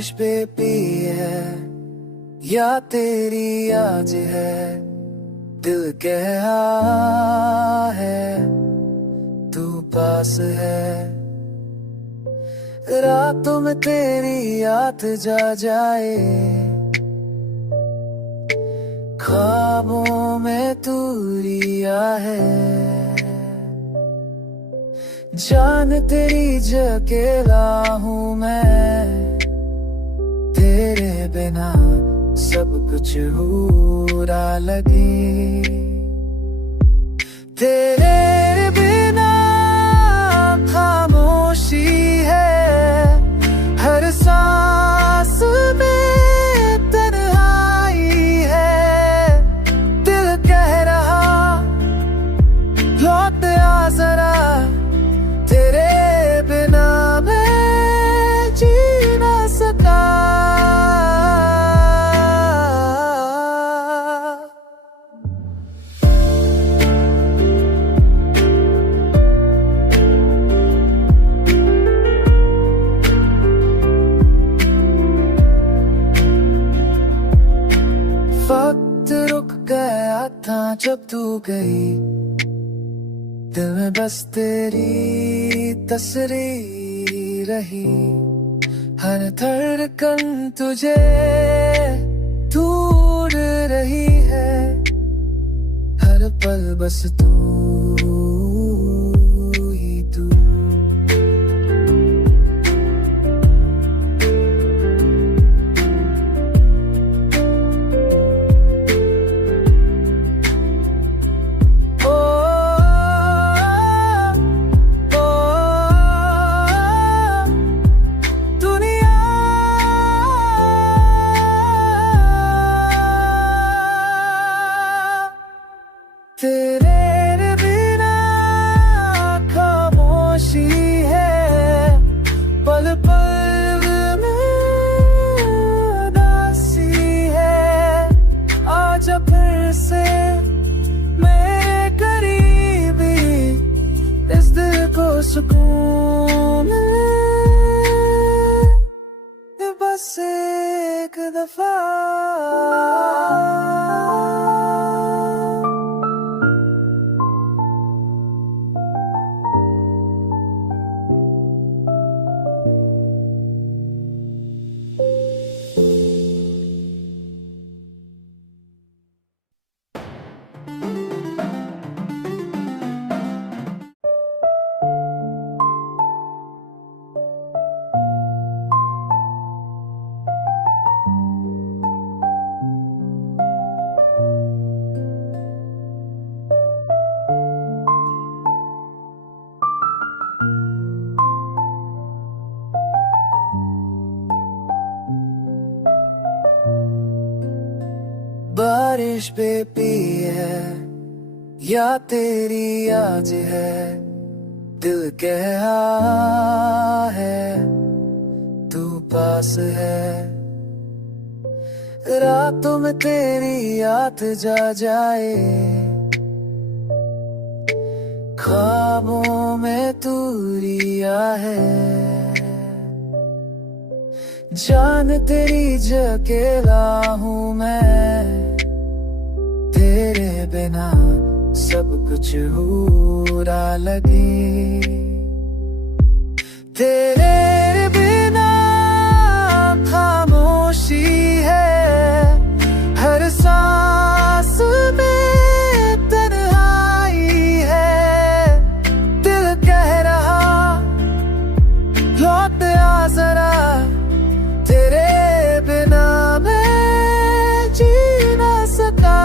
बारिश बेपी है या तेरी आज है, दिल कह रहा है तू पास है। रातों में तेरी याद जा जाए, ख्वाबों में तू रिया है। जान तेरी अकेला हूँ मैं, तेरे बिना सब कुछ बुरा लगे। तेरे बिना खामोशी है, हर सांस में तन्हाई है। दिल कह रहा लौट आ जरा, तेरे बिना मैं जी ना सका। वक्त रुक गया था जब तू गई, दिल में बस तेरी तस्वीर रही। हर धड़कन तुझे ढूंढ रही है, हर पल बस तू ही तू। तेरे बिना खामोशी है, पल पल में उदासी है। आजा फिर से मेरे करीबी, इस दिल को सुकून मिले बस एक दफा। बारिश बेपी है या तेरी आज है, दिल कह रहा है तू पास है। रातों में तेरी याद जा जाए, ख्वाबों में तू रिया है। जान तेरी अकेला हूँ मैं, तेरे बिना सब कुछ बुरा लगे। तेरे बिना खामोशी है, हर सांस में तन्हाई है। दिल कह रहा लौट आ जरा, तेरे बिना मैं जी ना सका।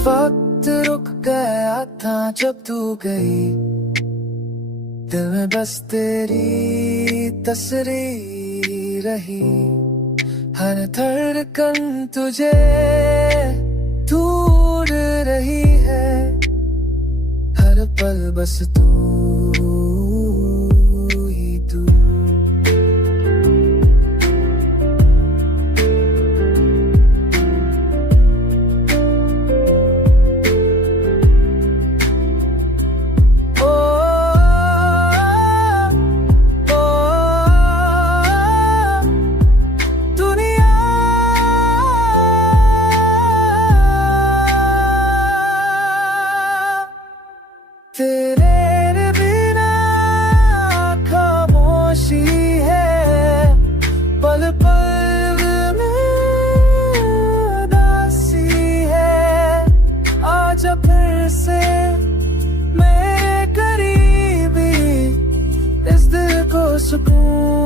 वक्त रुक गया था जब तू गई, दिल में बस तेरी तस्वीर रही। हर धड़कन तुझे ढूंढ रही है, हर पल बस तू ही तू। सुकून